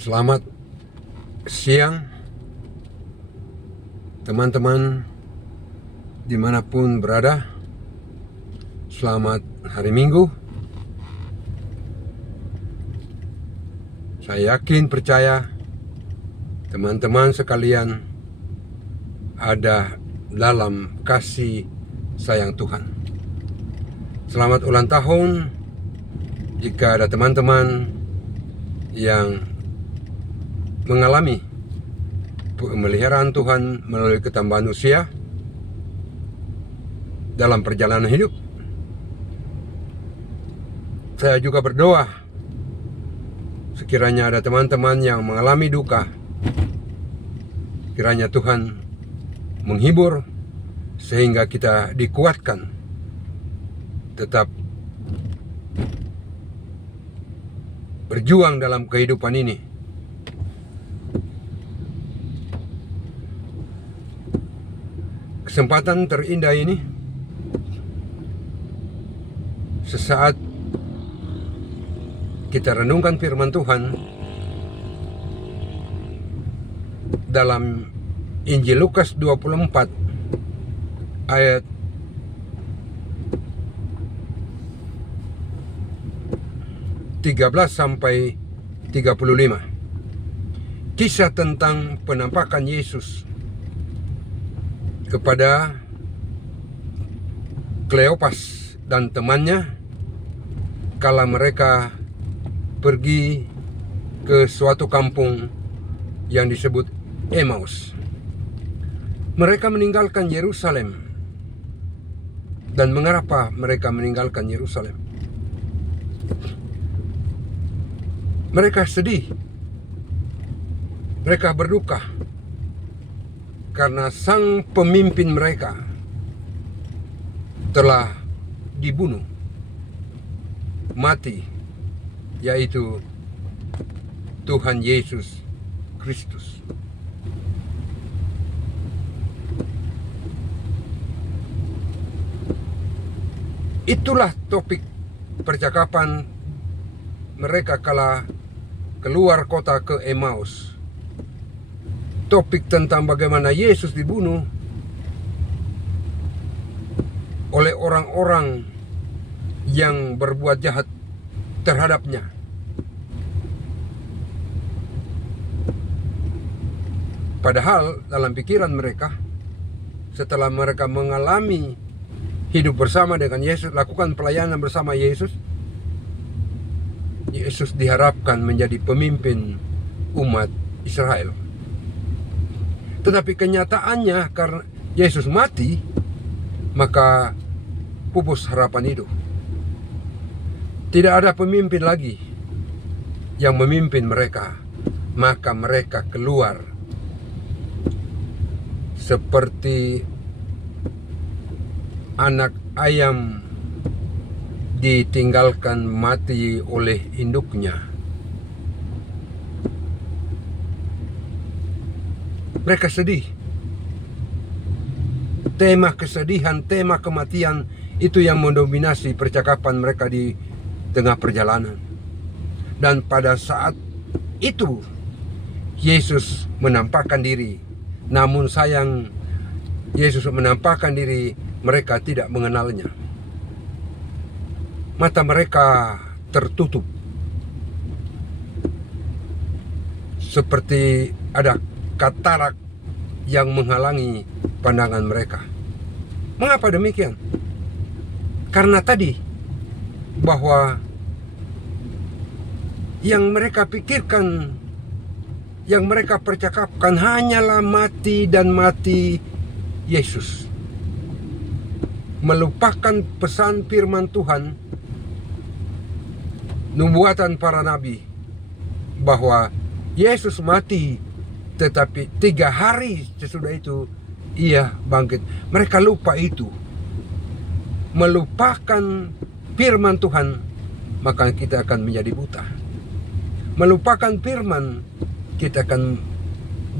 Selamat siang teman-teman dimanapun berada. Selamat hari Minggu. Saya yakin percaya teman-teman sekalian ada dalam kasih sayang Tuhan. Selamat ulang tahun jika ada teman-teman yang mengalami pemeliharaan Tuhan melalui ketambahan usia dalam perjalanan hidup. Saya juga berdoa sekiranya ada teman-teman yang mengalami duka, kiranya Tuhan menghibur sehingga kita dikuatkan tetap berjuang dalam kehidupan ini. Kesempatan terindah ini sesaat kita renungkan firman Tuhan dalam Injil Lukas 24 ayat 13 sampai 35. Kisah tentang penampakan Yesus kepada Kleopas dan temannya kala mereka pergi ke suatu kampung yang disebut Emmaus. Mereka meninggalkan Yerusalem. Dan mengapa mereka meninggalkan Yerusalem? Mereka sedih. Mereka berduka karena sang pemimpin mereka telah dibunuh, mati, yaitu Tuhan Yesus Kristus. Itulah topik percakapan mereka kala keluar kota ke Emmaus. Topik tentang bagaimana Yesus dibunuh oleh orang-orang yang berbuat jahat terhadapnya. Padahal dalam pikiran mereka, setelah mereka mengalami hidup bersama dengan Yesus, lakukan pelayanan bersama Yesus, Yesus diharapkan menjadi pemimpin umat Israel. Tetapi kenyataannya karena Yesus mati, maka pupus harapan itu. Tidak ada pemimpin lagi yang memimpin mereka, maka mereka keluar seperti anak ayam ditinggalkan mati oleh induknya. Mereka sedih. Tema kesedihan, tema kematian itu yang mendominasi percakapan mereka di tengah perjalanan. Dan pada saat itu Yesus menampakkan diri. Namun sayang, Yesus menampakkan diri, mereka tidak mengenalnya. Mata mereka tertutup, seperti ada katarak yang menghalangi pandangan mereka. Mengapa demikian? Karena tadi bahwa yang mereka pikirkan, yang mereka percakapkan hanyalah mati dan mati Yesus. Melupakan pesan firman Tuhan, nubuatan para nabi, bahwa Yesus mati tetapi 3 hari sesudah itu ia bangkit. Mereka lupa itu. Melupakan firman Tuhan, maka kita akan menjadi buta. Melupakan firman, kita akan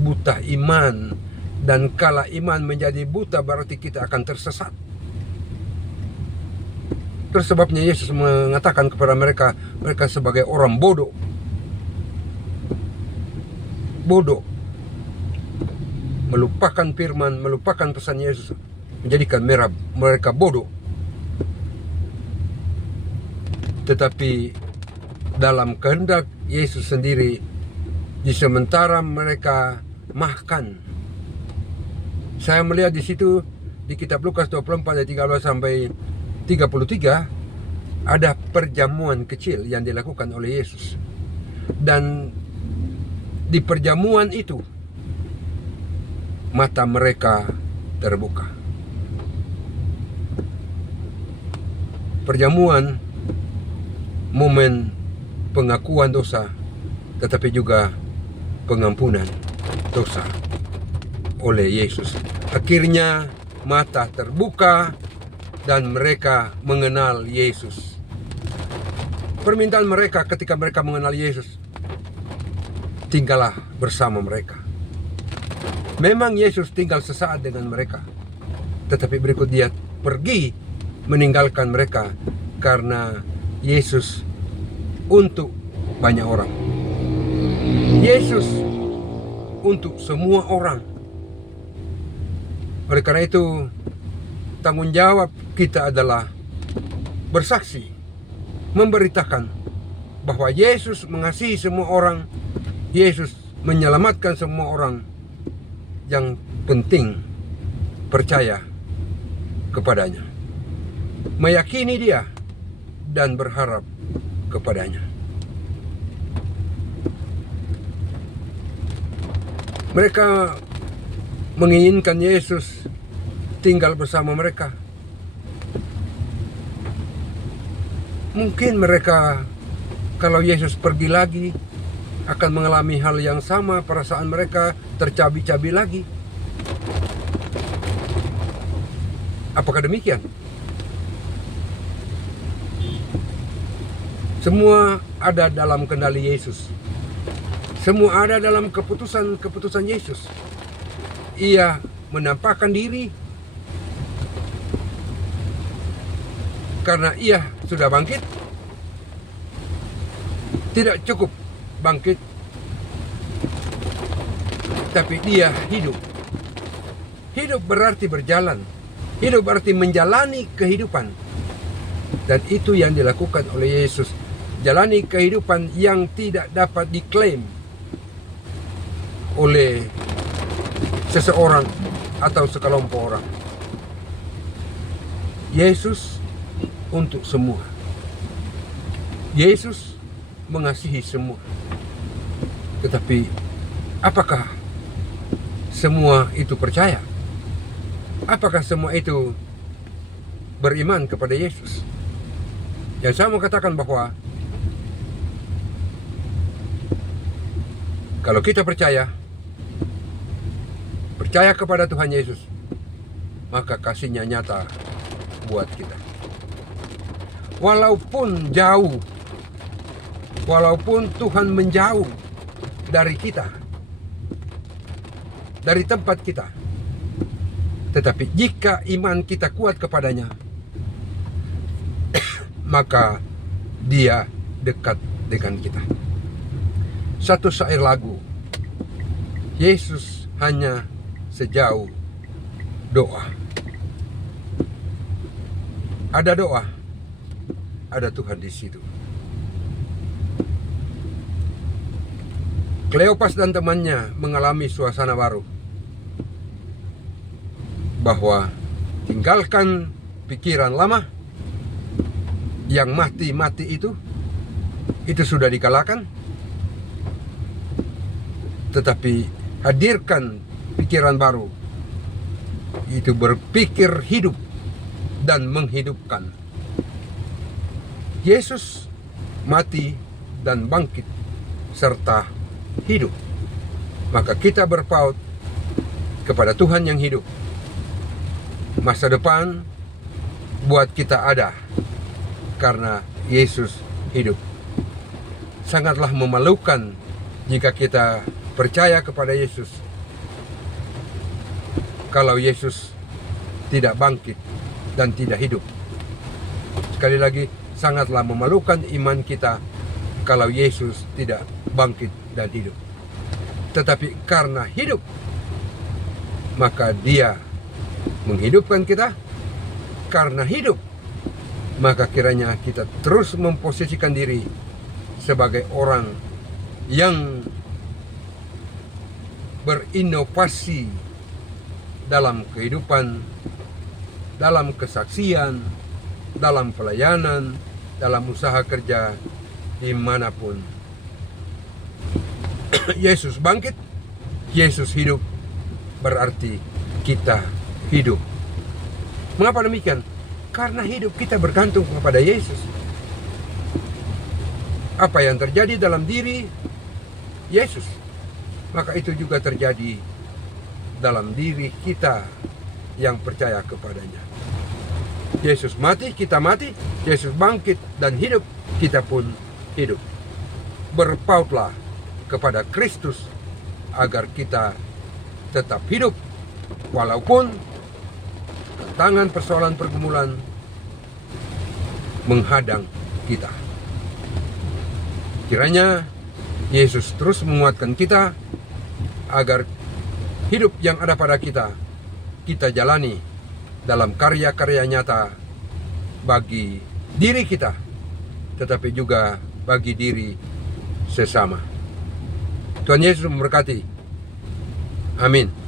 buta iman. Dan kala iman menjadi buta, berarti kita akan tersesat. Terus sebabnya Yesus mengatakan kepada mereka, mereka sebagai orang bodoh. bodoh, melupakan firman, melupakan pesan Yesus, menjadikan mereka bodoh. Tetapi dalam kehendak Yesus sendiri, di sementara mereka makan, saya melihat di situ di kitab Lukas 24 ayat 13 sampai 33 ada perjamuan kecil yang dilakukan oleh Yesus. Dan di perjamuan itu mata mereka terbuka. Perjamuan momen pengakuan dosa, tetapi juga pengampunan dosa oleh Yesus. Akhirnya mata terbuka dan mereka mengenal Yesus. Permintaan mereka ketika mereka mengenal Yesus, tinggallah bersama mereka. Memang Yesus tinggal sesaat dengan mereka, tetapi berikut dia pergi meninggalkan mereka karena Yesus untuk banyak orang. Yesus untuk semua orang. Oleh karena itu, tanggung jawab kita adalah bersaksi, memberitakan bahwa Yesus mengasihi semua orang, Yesus menyelamatkan semua orang. Yang penting percaya kepadanya, meyakini dia, dan berharap kepadanya. Mereka menginginkan Yesus tinggal bersama mereka. Mungkin mereka, kalau Yesus pergi lagi, akan mengalami hal yang sama, perasaan mereka tercabi-cabi lagi. Apakah demikian? Semua ada dalam kendali Yesus. Semua ada dalam keputusan Yesus. Ia menampakkan diri karena ia sudah bangkit. Tidak cukup bangkit, tapi dia hidup. Hidup berarti berjalan. Hidup berarti menjalani kehidupan. Dan itu yang dilakukan oleh Yesus. Jalani kehidupan yang tidak dapat diklaim oleh seseorang atau sekelompok orang. Yesus untuk semua. Yesus mengasihi semua. Tetapi apakah semua itu percaya? Apakah semua itu beriman kepada Yesus? Yang saya mau katakan bahwa kalau kita percaya kepada Tuhan Yesus, maka kasih-Nya nyata buat kita. Walaupun jauh, walaupun Tuhan menjauh dari kita, dari tempat kita, tetapi jika iman kita kuat kepadanya, maka Dia dekat dengan kita. Satu syair lagu, Yesus hanya sejauh doa. Ada doa, ada Tuhan di situ. Kleopas dan temannya mengalami suasana baru, bahwa tinggalkan pikiran lama yang mati-mati itu sudah dikalahkan, tetapi hadirkan pikiran baru, itu berpikir hidup dan menghidupkan. Yesus mati dan bangkit serta hidup, maka kita berpaut kepada Tuhan yang hidup. Masa depan buat kita ada karena Yesus hidup. Sangatlah memalukan jika kita percaya kepada Yesus kalau Yesus tidak bangkit dan tidak hidup. Sekali lagi, sangatlah memalukan iman kita kalau Yesus tidak bangkit dan hidup. tetapi karena hidup, maka Dia menghidupkan kita. Karena hidup, maka kiranya kita terus memposisikan diri sebagai orang yang berinovasi dalam kehidupan, dalam kesaksian, dalam pelayanan, dalam usaha kerja, dimanapun. Yesus bangkit, Yesus hidup, berarti kita hidup. Mengapa demikian? Karena hidup kita bergantung kepada Yesus. Apa yang terjadi dalam diri Yesus, maka itu juga terjadi dalam diri kita yang percaya kepadanya. Yesus mati, kita mati. Yesus bangkit dan hidup, kita pun hidup. Berpautlah kepada Kristus agar kita tetap hidup walaupun tantangan, persoalan, pergumulan menghadang kita. Kiranya Yesus terus menguatkan kita agar hidup yang ada pada kita jalani dalam karya-karya nyata bagi diri kita, tetapi juga bagi diri sesama. Tuhan Yesus memberkati. Amin.